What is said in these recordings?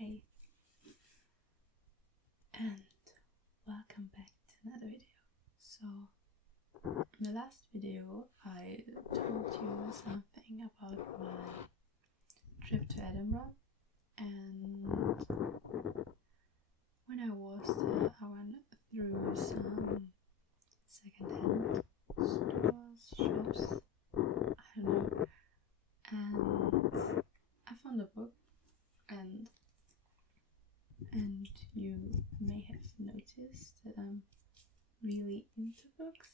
Hey, and welcome back to another video. So, in the last video I told you something about my trip to Edinburgh, and when I was there I went through some second-hand stores, shops, I don't know, and I found a book, and you may have noticed that I'm really into books.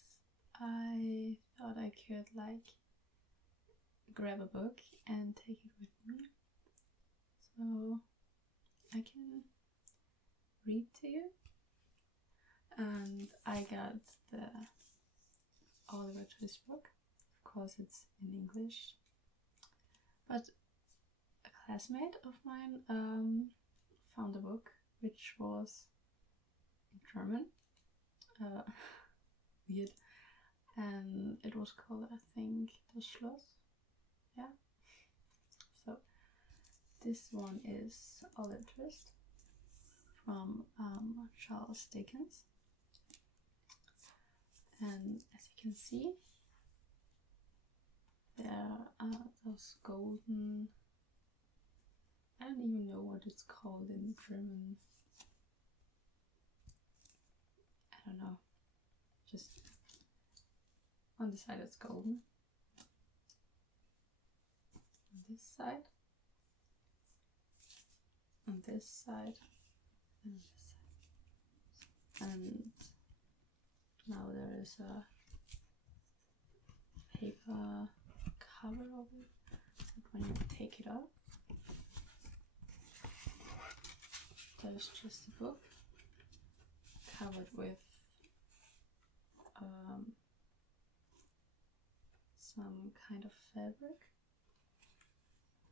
I thought I could grab a book and take it with me, so I can read to you. And I got the Oliver Twist book. Of course it's in English, but a classmate of mine found a book which was in German, weird, and it was called, I think, Das Schloss. Yeah. So this one is Oliver Twist from Charles Dickens, and as you can see, there are those golden, I don't even know what it's called in German. I don't know. Just on the side it's golden. On this side. On this side. And this side. And now there is a paper cover of it. So when you take it off, there's just a book covered with some kind of fabric,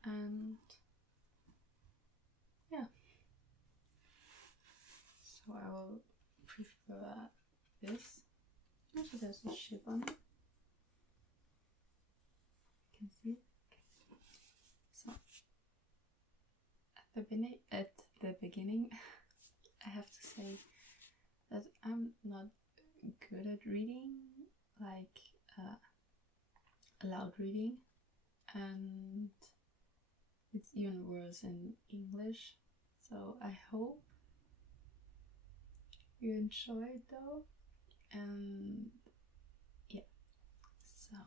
and yeah, so I will prefer this. Also there's a ship on it, you can see. So at the beginning I have to say that I'm not good at reading, loud reading, and it's even worse in English, so I hope you enjoy it though. And yeah, so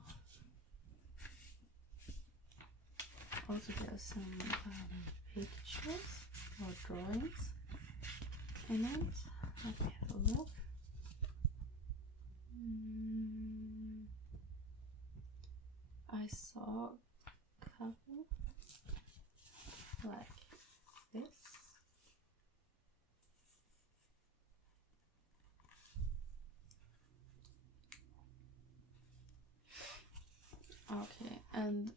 also there's some pictures or drawings in it. Let me have a look. I saw a couple like this. Okay, and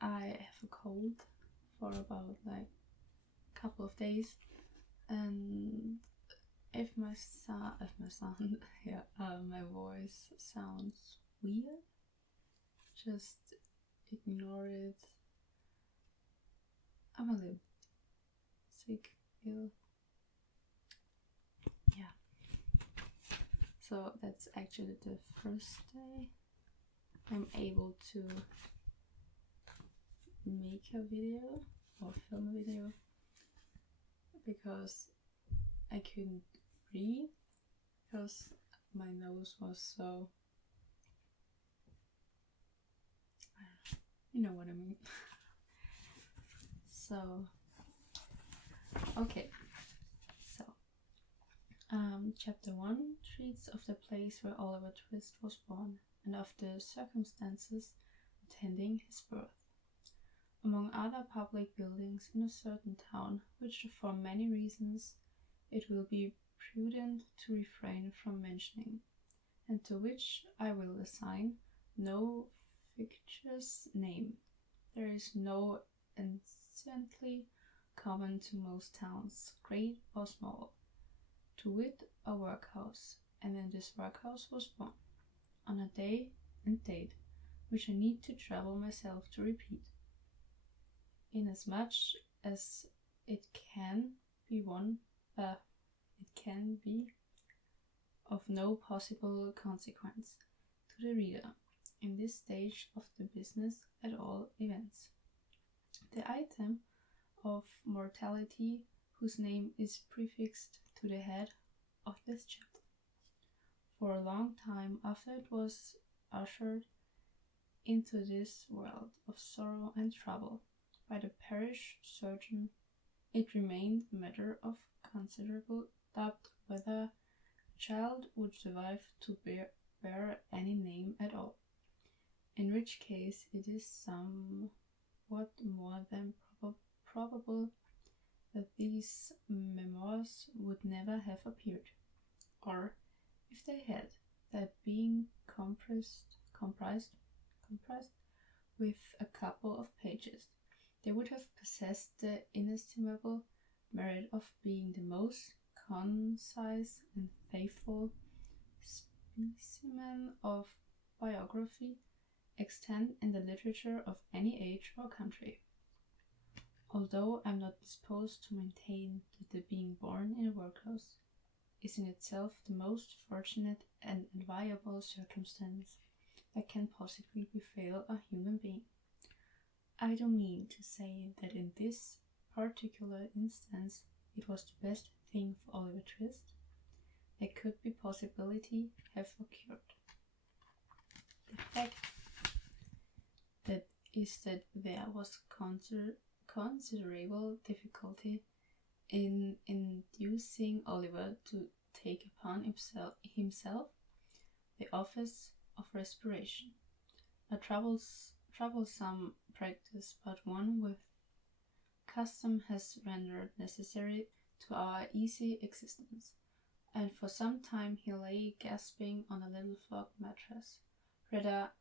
I have a cold for about a couple of days, and if my son yeah, my voice sounds weird, just ignore it. I'm a little sick, ill. Yeah. So that's actually the first day I'm able to make a video or film a video, because I couldn't breathe because my nose was so, you know what I mean. So okay, so chapter 1 treats of the place where Oliver Twist was born and of the circumstances attending his birth, among other public buildings in a certain town, which for many reasons it will be prudent to refrain from mentioning, and to which I will assign no fictitious name. There is no instantly common to most towns, great or small, to wit, a workhouse, and in this workhouse was born, on a day and date which I need to trouble myself to repeat, inasmuch as it can be of no possible consequence to the reader in this stage of the business at all events. The item of mortality whose name is prefixed to the head of this chapter. For a long time after it was ushered into this world of sorrow and trouble by the parish surgeon, it remained a matter of considerable doubt whether the child would survive to bear any name at all, in which case it is somewhat more than probable that these memoirs would never have appeared, or if they had, that being comprised with a couple of pages, they would have possessed the inestimable merit of being the most concise and faithful specimen of biography extant in the literature of any age or country. Although I am not disposed to maintain that the being born in a workhouse is in itself the most fortunate and enviable circumstance that can possibly befall a human being, I don't mean to say that in this particular instance it was the best thing for Oliver Twist that could be possibility have occurred. The fact that is that there was considerable difficulty in inducing Oliver to take upon himself the office of respiration, a troublesome practice, but one with custom has rendered necessary to our easy existence, and for some time he lay gasping on a little fog mattress, rather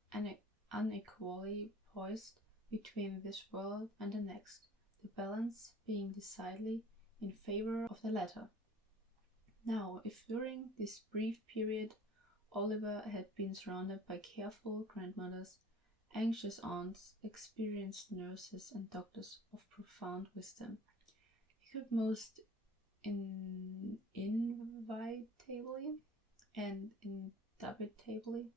unequally poised between this world and the next, the balance being decidedly in favor of the latter. Now, if during this brief period Oliver had been surrounded by careful grandmothers, anxious aunts, experienced nurses, and doctors of profound wisdom, he could most inevitably and indubitably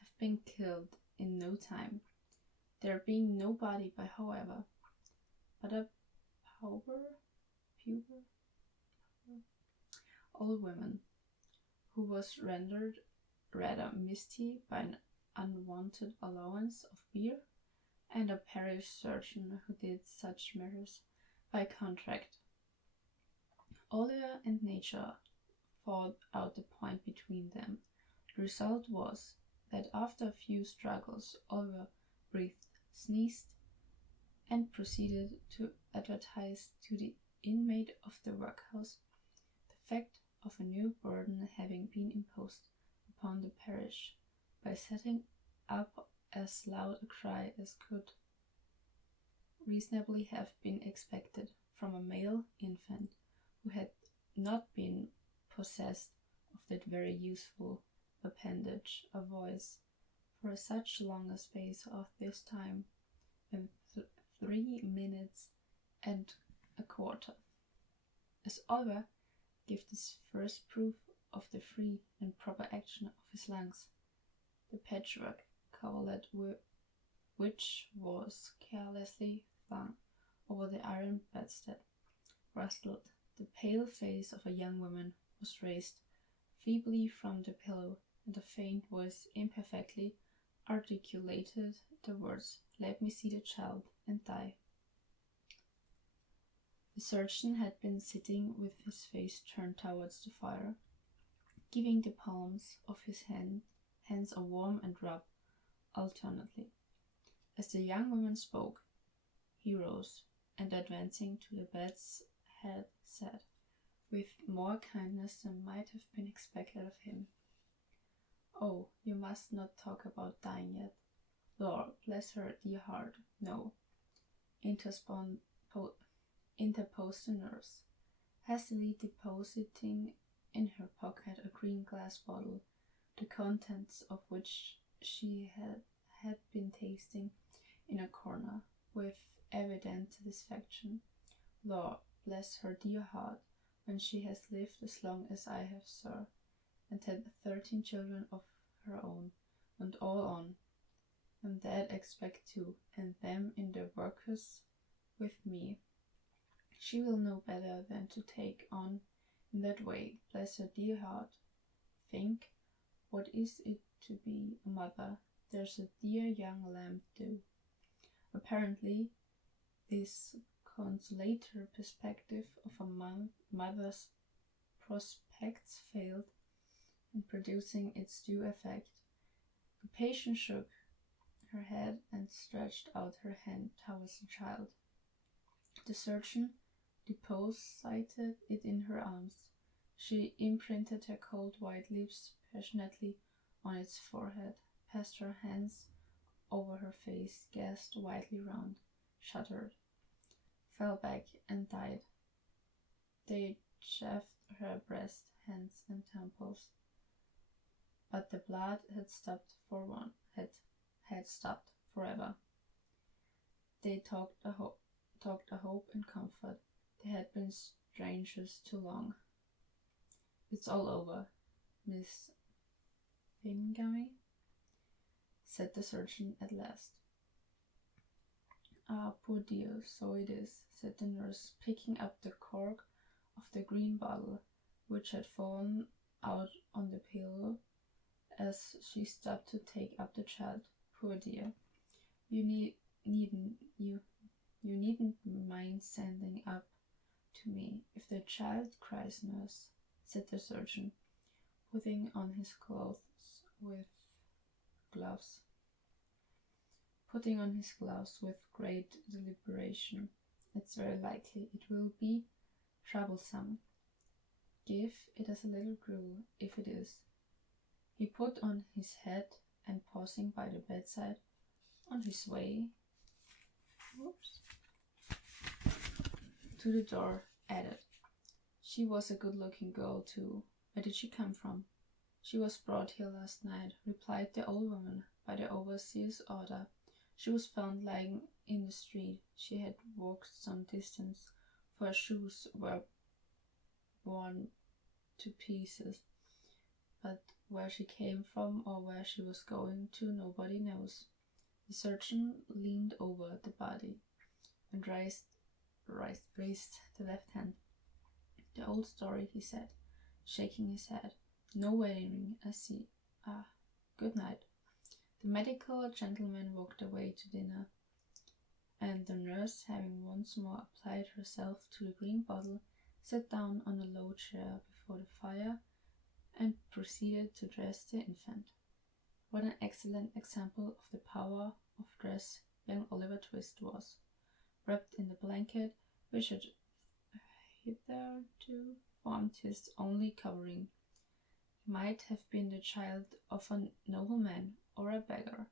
have been killed in no time, there being nobody by however but a puber old woman, who was rendered rather misty by an unwonted allowance of beer, and a parish surgeon who did such matters by contract. Oliver and nature fought out the point between them. The result was that after a few struggles Oliver breathed, sneezed, and proceeded to advertise to the inmate of the workhouse the fact of a new burden having been imposed upon the parish, by setting up as loud a cry as could reasonably have been expected from a male infant who had not been possessed of that very useful appendage, a voice, for such long a space of this time, in 3 minutes and a quarter. As Oliver gave this first proof of the free and proper action of his lungs, the patchwork coverlet which was carelessly flung over the iron bedstead rustled. The pale face of a young woman was raised feebly from the pillow, and a faint voice imperfectly articulated the words, "Let me see the child and die." The surgeon had been sitting with his face turned towards the fire, giving the palms of his hands a warm and rub alternately. As the young woman spoke, he rose, and advancing to the bed's head, said, with more kindness than might have been expected of him, "Oh, you must not talk about dying yet. Lord, bless her dear heart, no," interposed the nurse, hastily depositing in her pocket a green glass bottle, the contents of which she had been tasting in a corner with evident satisfaction, Lord, bless her dear heart, when she has lived as long as I have, sir, and had 13 children of her own, and all on, and that expect too, and them in the workers with me. She will know better than to take on in that way. Bless her dear heart. Think, what is it to be a mother? There's a dear young lamb too. Apparently, this consolator perspective of a mother's prospects failed in producing its due effect. The patient shook her head and stretched out her hand towards the child. The surgeon deposited it in her arms. She imprinted her cold white lips passionately on its forehead, passed her hands over her face, gasped widely round, shuddered, fell back, and died. They chafed her breast, hands, and temples, but the blood had stopped had stopped forever. They talked a hope and comfort. They had been strangers too long. It's all over, Miss Thingamy, said the surgeon at last. Ah, poor dear, so it is, said the nurse, picking up the cork of the green bottle, which had fallen out on the pillow as she stopped to take up the child. Poor dear, you needn't mind sending up to me if the child cries, nurse, said the surgeon, putting on his gloves with great deliberation. It's very likely it will be troublesome. Give it as a little gruel, if it is. He put on his hat and, pausing by the bedside on his way to the door, added, She was a good-looking girl, too. Where did she come from? She was brought here last night, replied the old woman, by the overseer's order. She was found lying in the street. She had walked some distance, for her shoes were worn to pieces, but where she came from or where she was going to nobody knows. The surgeon leaned over the body and raised the left hand. The old story, he said, shaking his head. No wedding ring, I see. Ah, good night. The medical gentleman walked away to dinner, and the nurse, having once more applied herself to the green bottle, sat down on a low chair before the fire and proceeded to dress the infant. What an excellent example of the power of dress young Oliver Twist was, wrapped in the blanket which had hitherto formed his only covering. He might have been the child of a nobleman or a beggar.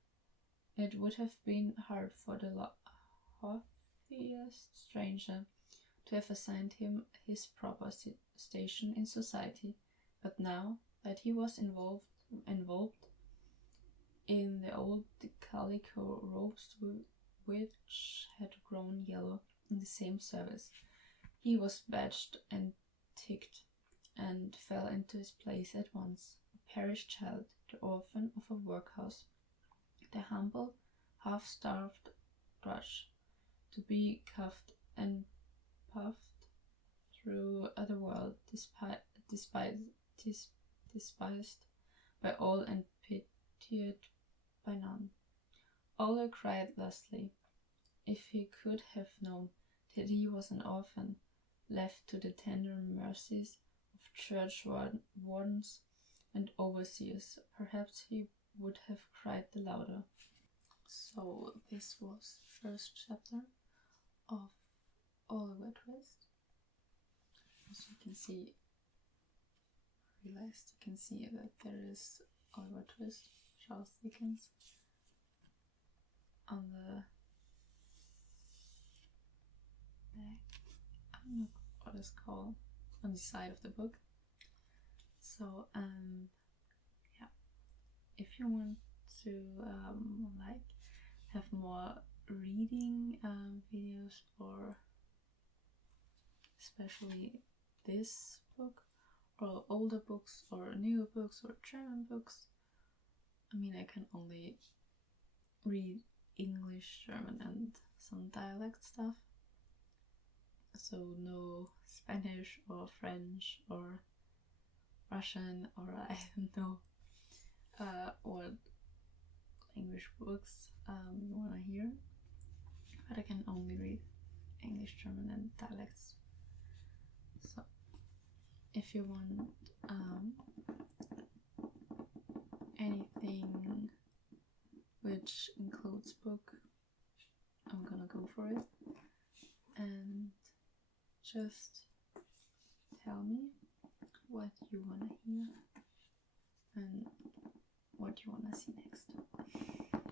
It would have been hard for the haughtiest stranger to have assigned him his proper station in society, but now that he was involved in the old calico robes which had grown yellow in the same service, he was badged and ticked, and fell into his place at once, a parish child, the orphan of a workhouse, the humble, half-starved drudge, to be cuffed and puffed through the world, despised by all and pitied by none. Ola cried lustily. If he could have known that he was an orphan, left to the tender mercies of church wardens and overseers, perhaps he would have cried the louder. So this was the first chapter of Oliver Twist. As you can see, that there is Oliver Twist, Charles Dickens, on the back. I don't know what it's called, on the side of the book. So yeah, if you want to have more reading videos or especially this book, or older books, or newer books, or German books. I mean, I can only read English, German, and some dialect stuff. So no Spanish or French or Russian, or I don't know what English books you wanna hear. But I can only read English, German, and dialects. So if you want anything which includes book, I'm gonna go for it. And just tell me what you wanna hear and what you wanna see next.